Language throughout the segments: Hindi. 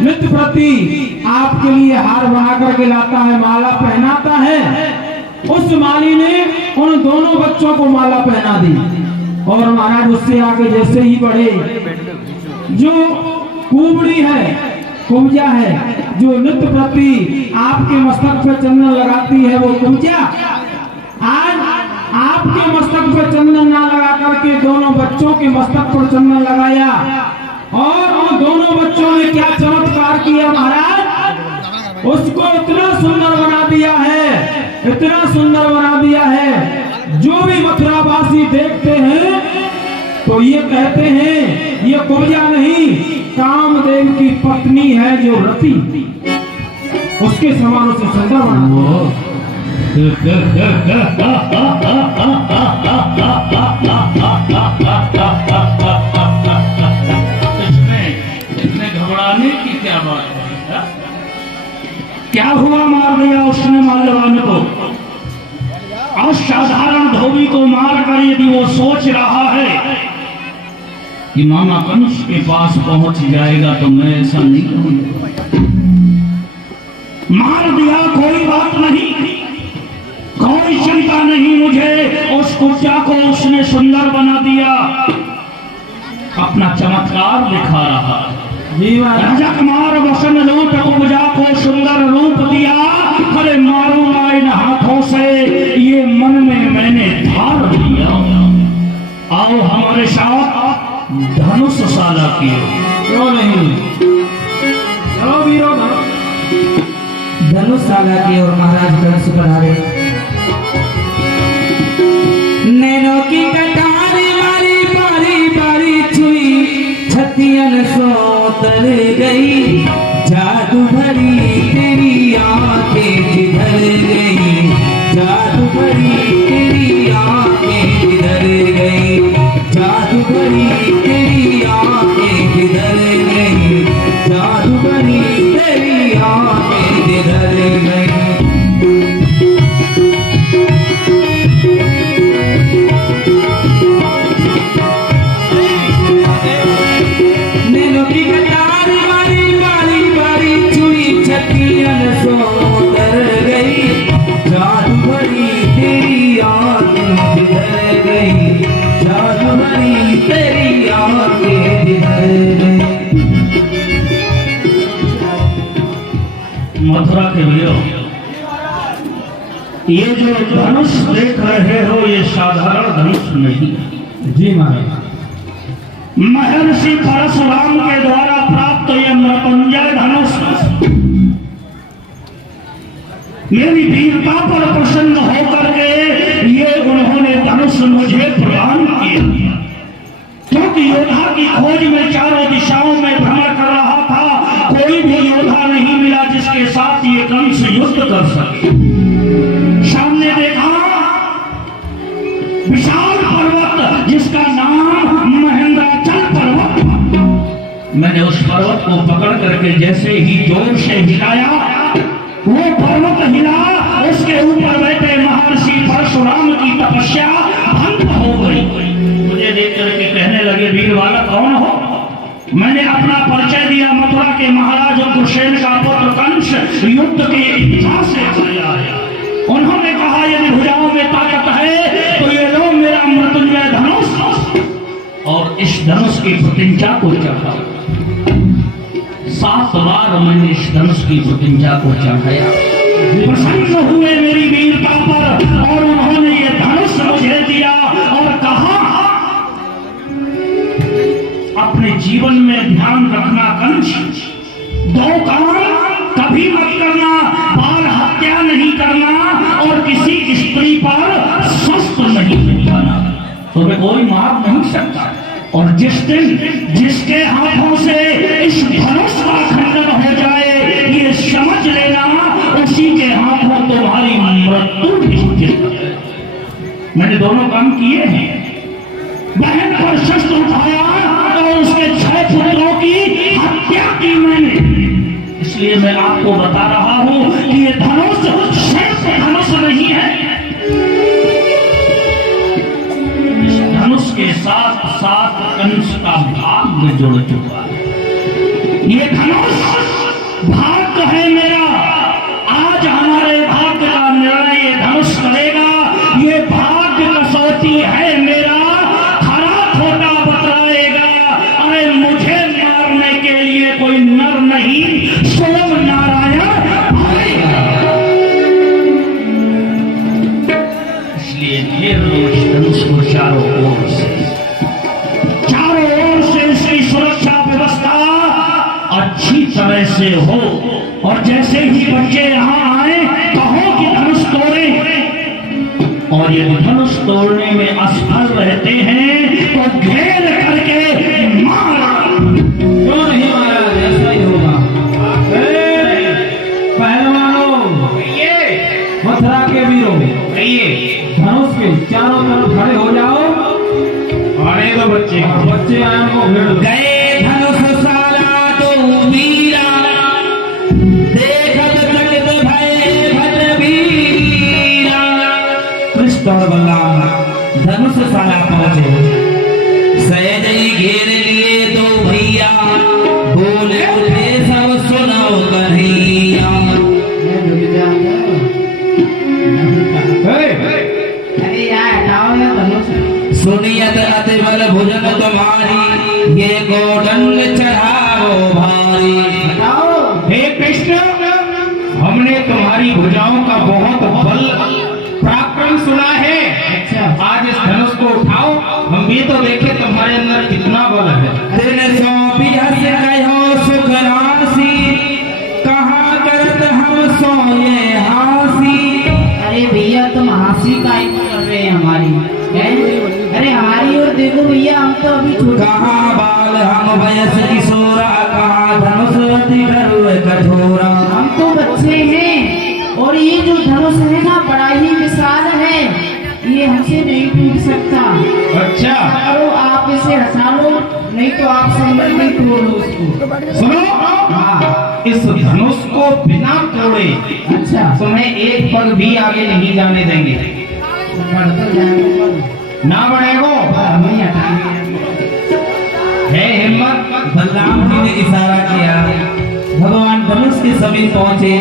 नित्य प्रति आपके लिए हार बना करके लाता है, माला पहनाता है। उस माली ने उन दोनों बच्चों को माला पहना दी और महाराज उससे आगे जैसे ही बढ़े, जो कुबड़ी है, कुब्जा है, जो नित्य प्रति आपके मस्तक पे चंदन लगाती है, वो कुब्जा आज आपके मस्तक पे चंदन ना लगा करके दोनों बच्चों के मस्तक पर चंदन लगाया और उन दोनों बच्चों ने क्या चमत्कार किया महाराज, उसको इतना सुंदर बना दिया है, इतना सुंदर बना दिया है, जो भी मथुरावासी देखते हैं तो ये कहते हैं ये कुब्जा नहीं, कामदेव की पत्नी है जो रति, उसके समान उसे सुंदर बना। इसमें घबराने की क्या बात है? क्या हुआ, मार दिया उसने माल्यवान को। असाधारण धोबी को मारकर यदि वो सोच रहा है कि मामा कंस के पास पहुंच जाएगा तो मैं ऐसा नहीं करूंगा। मार दिया, कोई बात नहीं, कोई चिंता नहीं, मुझे उस कुब्जा को उसने सुंदर बना दिया, अपना चमत्कार दिखा रहा। रजक मार वसन लूट कुब्जा को सुंदर रूप दिया, अरे मारूंगा इन हाथों से, ये मन में मैंने धार दिया। आओ हमारे साथ धनुषशाला की ओर। क्यों नहीं, चलो वीरो धनुषशाला की ओर महाराज धनुष पधारे। नैनों की कटार मारी बारी बारी छुई, छतियन सो तर गई, जादू भरी तेरी आंखें जिधर गई, जादू भरी तेरी आंखें जिधर गई, जादू भरी तेरी आंखें जिधर गई, जादू भरी तेरी आंखें जिधर गई। नैनों की कटार मारी बारी बारी छुई, छतियन सो तर गई, जादू भरी तेरी आंखें जिधर गई, जादू भरी तेरी आंखें जिधर गई। मथुरा के भैया, ये जो धनुष देख रहे हो ये साधारण धनुष नहीं। जी महाराज, महर्षि परशुराम के द्वारा प्राप्त यह मृत्युंजय धनुष मेरी वीरता पर प्रसन्न होकर के ये उन्होंने धनुष मुझे प्रदान किया, क्योंकि योद्धा की खोज में चारों दिशाओं में भ्रमण कर रहा था, कोई भी योद्धा नहीं मिला जिसके साथ ये कंस युद्ध कर सके। सामने देखा विशाल पर्वत जिसका नाम महेंद्राचल पर्वत, मैंने उस पर्वत को पकड़ करके जैसे ही जोर से हिलाया, वो पर्वत हिला, उसके ऊपर बैठे महर्षि परशुराम की तपस्या भंग हो गई। मुझे देख करके कहने लगे, वीर वाला कौन हो? मैंने अपना परिचय दिया, मथुरा के महाराज कुशेन का पुत्र कंस युद्ध की इच्छा से आया है। उन्होंने कहा यदि भुजाओं में ताकत है तो ये लो मेरा मृत्युंजय धनुष, और इस धनुष की प्रतिज्ञा को चढ़ा। 7 बार मैंने इस धनुष की प्रतिज्ञा को चढ़ाया, प्रसन्न हुए मेरी वीरता पर, और उन्होंने ये धनुष मुझे दिया और कहा अपने जीवन में ध्यान रखना कंस, 2 काम कभी मत करना, बाल हत्या नहीं करना और किसी स्त्री पर स्वस्थ नहीं करना, तुम्हें कोई मार नहीं सकता। और जिस दिन जिसके हाथों से इस धनुष का खंडन हो जाए ये समझ लेना उसी के हाथों तुम्हारी मृत्यु निश्चित है। मैंने दोनों काम किए हैं, बहन पर शस्त्र उठाया और उसके 6 पुत्रों की हत्या की मैंने। इसलिए मैं आपको बता रहा हूं कि ये धनुष सिर्फ धनुष नहीं है, इस धनुष के साथ साथ कंस का भाग्य जुड़ चुका है। ये धनुष भाग्य है मेरा, आज हमारे भाग्य का निर्णय ये धनुष करेगा। ये भाग्य कसौटी है मेरा, खरा खोटा बतलाएगा। अरे मुझे मारने के लिए कोई नर नहीं, सोम नारायण आएगा। इसलिए घेर लो इस धनुष को चारों ओर से, चारों ओर से इसकी सुरक्षा व्यवस्था अच्छी तरह से हो। और जैसे ही बच्चे यहाँ आए कहो कि धनुष तोड़े, और ये धनुष तोड़ने में असफल रहते हैं तो घेर करके मार। क्यों नहीं महाराज, ऐसा ही होगा। पहलवानों, मथुरा के वीरों, धनुष के चारों तरफ खड़े हो जाओ। अरे तो बच्चे बच्चे आए उनको घेर लो। गए धनुष साला तो वीरा, देखत जगत भय भट वीरा। कृष्ण और बलराम धनुष साला पहुंचे, सहज ही घेर लिए दो भैया, बोले उठे सब सुनो कन्हैया। अरे यार हटाओ यार धनुष। सुनियत अति बल भुजन तुम्हारी, ये गोदंड चढ़ाओ भारी। हे कृष्ण, हमने तुम्हारी भुजाओं का बहुत बल पराक्रम सुना है। आज इस धनुष को उठाओ, हम भी तो देखे तुम्हारे अंदर कितना बल है। दिन सौंपी हस कहो सुख राशि, कहाँ करत हम सोए हासी। अरे भैया तुम हंसी काहे को कर रहे हैं हमारी हैं? अरे हमारी और देखो भैया, हम तो अभी छोटे। कहाँ बाल हम वयस किशोरा, कहाँ धनुष अति गर्व कठोरा। हम तो बच्चे हैं, और ये जो धनुष है ना बड़ा ही विशाल है, ये हमसे नहीं टूट सकता। अच्छा करो आप इसे हटा लो, नहीं तो आप संभल में तोड़ लो उसको। सुनो, हाँ इस धनुष को बिना तोड़े अच्छा, तुम्हें एक पग भी आगे नहीं जाने देंगे। बढ़कर जाएंगे ना बढ़ेगो, हम ही हटाएंगे। है हिम्मत। बलराम जी ने इशारा किया, भगवान धनुष के समीप पहुंचे।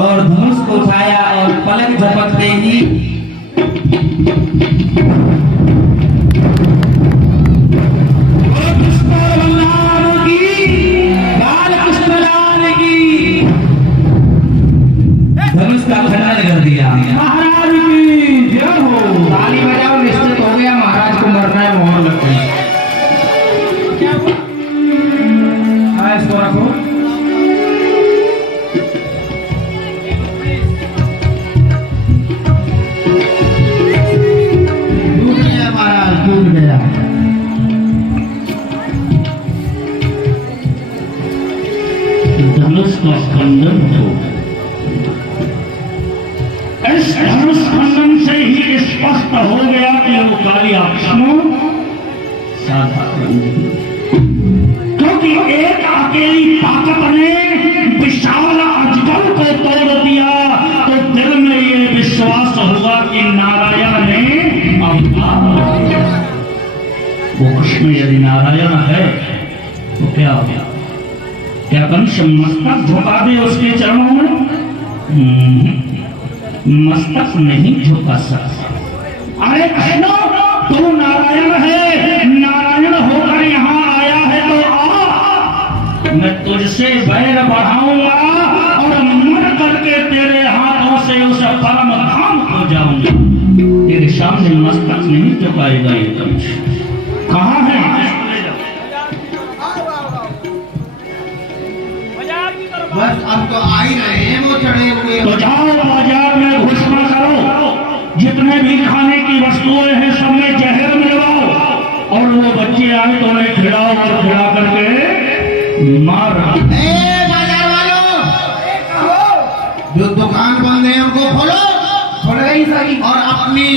और धनुष को उठाया और पलक झपकते ही धनुष का खंडन कर दिया। महाराज की जय हो। ताली बजाओ, निश्चित हो गया महाराज को मरना है, मोहर लग गई। इसको रखो। टूट गया महाराज, टूट गया। धनुष का खंडन हो। इस धनुष खंडन से ही स्पष्ट हो गया कि वो कालियाक्षण साधारण नहीं, क्योंकि एक अकेली ताकत ने विशाल अजगर को तोड़ दिया। तो दिल में ये विश्वास हुआ कि नारायण ने अवतार लिया। वो कृष्ण यदि नारायण है तो क्या हो गया? क्या कंस मस्तक झुका दे उसके चरणों में? मस्तक नहीं झुका सकता। अरे कृष्ण, तू नारायण है, नारायण होकर यहाँ आया है तो आ, मैं तुझसे बैर बढ़ाऊंगा और मर करके तेरे हाथों से उस परम धाम को जाऊंगा। तेरे सामने मस्तक नहीं झुकाएगा ये कंस। कहाँ है? बस अब तो आ ही रहे हैं, वो चढ़े हुए। तो जाओ बाजार में घोषणा करो, जितने भी खाने की वस्तुएं हैं सब में जहर मिलवाओ, और वो बच्चे आए तो उन्हें खिलाओ और खिला करके मार। बाजार वालों, जो दुकान बंद है उनको खोलो, खोल गई सही। और अपनी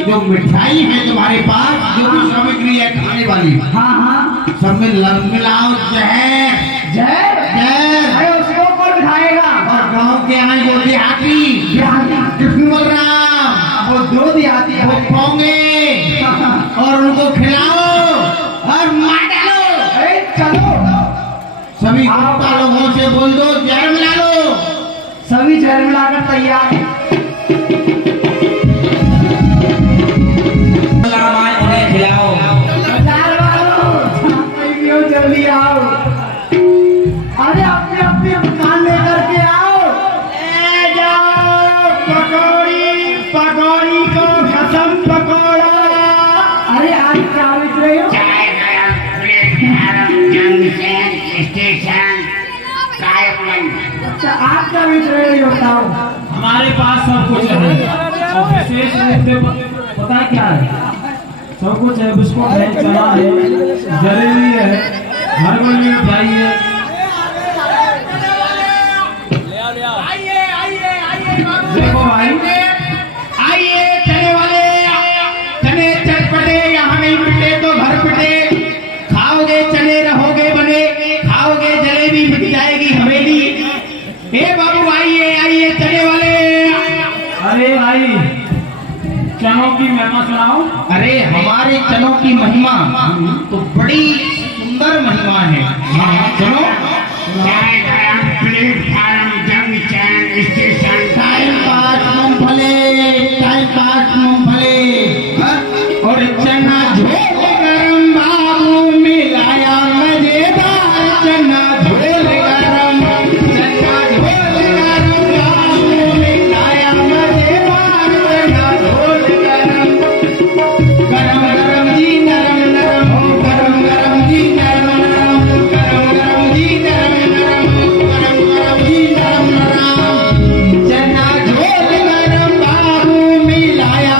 जो मिठाई है तुम्हारे पास, जो भी सामग्री है खाने वाली, हाँ हाँ, सब में मिलाओ जहर। जहर जहर उसको कौन खाएगा? और गांव के आए वो देहाती, कृष्ण बलराम, वो दो देहाती, वो पोंगे और उनको खिलाओ और मार डालो। चलो सभी गुप्ता लोगों से बोल दो जहर मिला लो। सभी जहर मिलाकर तैयार। लामाए उन्हें खिलाओ। बाजार वालों जल्दी आओ। अरे अपने अपने दुकान लेकर के आओ। ले जाओ पकौड़ी पकौड़ी को खत्म पकौड़ा। अरे आज क्या बेच रहे हो? चाय गरम प्लेटफार्म जंक्शन स्टेशन कायमगंज। अच्छा आप क्या बेच रहे हो ये बताओ। हमारे पास सब कुछ है और विशेष रूप से पता है क्या है, सब कुछ है। बिस्कुट है, चना है, जलेबी है, हर कोई मिठाई है। देखो भाई, आइए चने वाले, चने चटपटे यहाँ नहीं पिटे तो घर पिटे। खाओगे चने रहोगे बने, खाओगे जलेबी मिट जाएगी हवेली। ए बाबू आइए आइए चने वाले। अरे भाई चनों की महिमा सुनाओ। अरे हमारे चनों की महिमा तो बड़ी सुंदर महिमा है। हाँ सुनो। चाय गरम platform junction station time pass मूंगफली, टाइम पास मूंगफली। हाँ? और चना झोल गरम बाबू मिलाया मजेदार। चना झोल गरम, चना झोल गरम बाबू मिलाया मजेदार। चना झोल गरम, गरम गरम जी नरम नरम हो, गरम गरम जी नरम नरम, गरम गरम जी नरम नरम, गरम गरम जी नरम नरम। चना झोल गरम बाबू मिलाया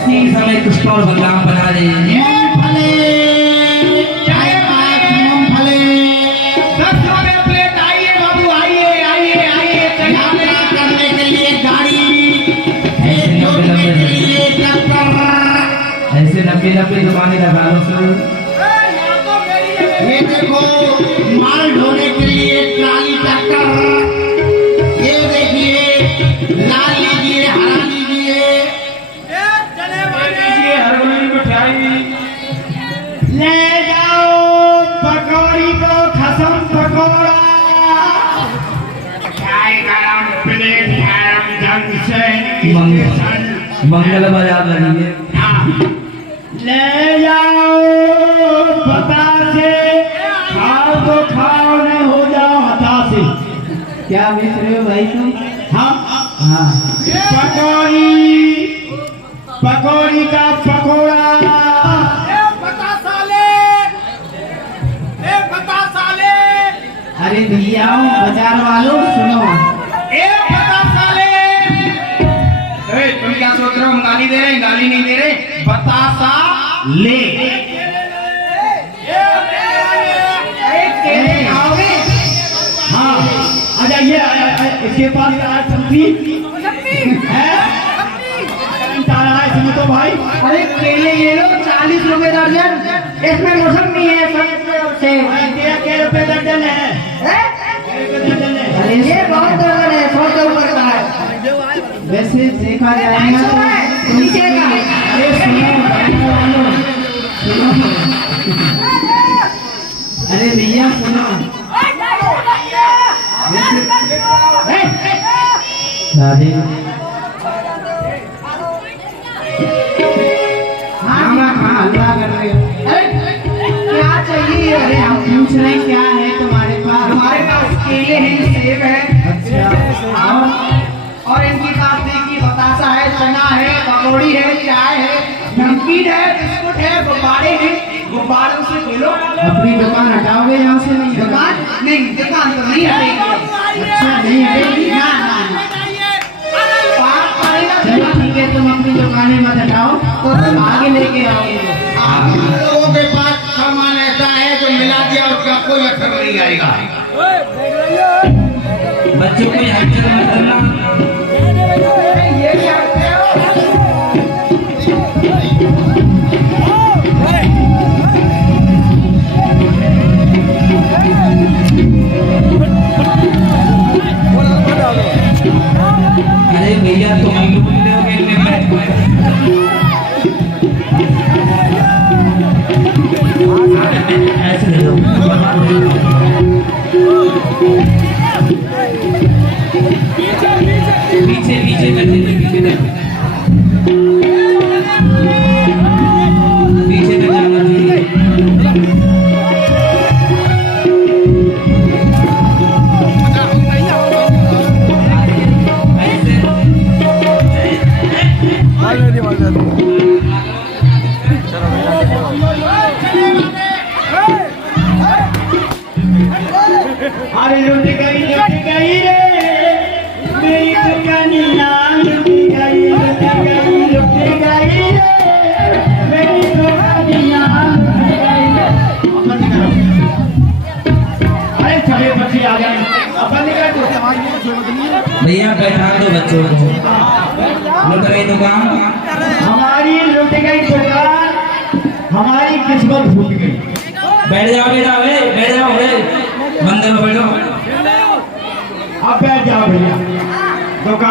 उसी समय कुछ और बदलाव बना दे। मूंगफली, चाय पाक मूंगफली 10 रुपए प्लेट। आइए बाबू, आइए आइए आइए। यात्रा करने के लिए गाड़ी, खेत जोतने के लिए ट्रैक्टर। ऐसे लंबी लंबी दुकानें लगा लो सर। ये देखो माल ढोने के लिए ट्राली ट्रैक्टर। ये देखिए लाल लीजिए, हरा लीजिए। ले जाओ पकौड़ी को, खसम पकौड़ा। चाय गरम प्लेट गरम ढंग से मंगल बाजार लगी है। ले जाओ बतासे, खाओ तो खाओ, नहीं हो जाओ हताशे। क्या बेच रहे हो भाई तुम? हाँ, पकौड़ी, पकौड़ी का पकौड़ा। अरे भैया बाजार वालों सुनो, तुम क्या सोच रहे हो? हम गाली दे रहे हैं? गाली नहीं दे रहे, बतासा ले। हाँ, आ जाइए। इसके पास सब्जी है, इसमें तो भाई। अरे केले ये लो 40 रुपए दर्जन। इसमें मौसमी है, क्या रुपए दर्जन है? अरे ये बहुत दर्जन है, 100 के ऊपर का है। वैसे देखा जाएगा तो नीचे का। अरे सुनो बाजार वालों, सुनो। अरे भैया सुनो, दादी हाँ हलवा कर रहे हो। क्या चाहिए? अरे हम पूछ रहे हैं क्या है तुम्हारे पास? हमारे पास केले हैं, सेब है। अच्छा, और इनके पास देखिए बतासा है, चना है, पकौड़ी है, चाय है, नमकीन है, बिस्कुट है, गुब्बारे हैं। गुब्बारों से खेलो। अपनी दुकान हटाओगे यहाँ से? नहीं, दुकान नहीं, दुकान तो नहीं हटेगी। अच्छा नहीं हटेगी ना? चलो ठीक है, तुम अपनी दुकानें मत हटाओ, तो तुम आगे लेके आओगे। आप लोगों के पास सामान ऐसा है जो मिला दिया उसका कोई असर नहीं आएगा। बच्चों को हलचल मत करना। ये क्या करते हो? अरे भैया तुम हम लोग ऐसे ले लो। पीछे पीछे कर दीजिए, पीछे कर पीछे कर जाना चाहिए। अरे लुट गई रे मेरी दुकानिया, लुट गई रे मेरी दुकानिया। अरे चले बच्चे आ जाए, अपन भैया बैठा दो बच्चों को। लुट गई दुकान, हमारी लुट गई दुकान, हमारी किस्मत फूट गई। बैठ जाओ बैठ जाओ मंदिर में बैठो। अब बैठ जाओ भैया, दुकान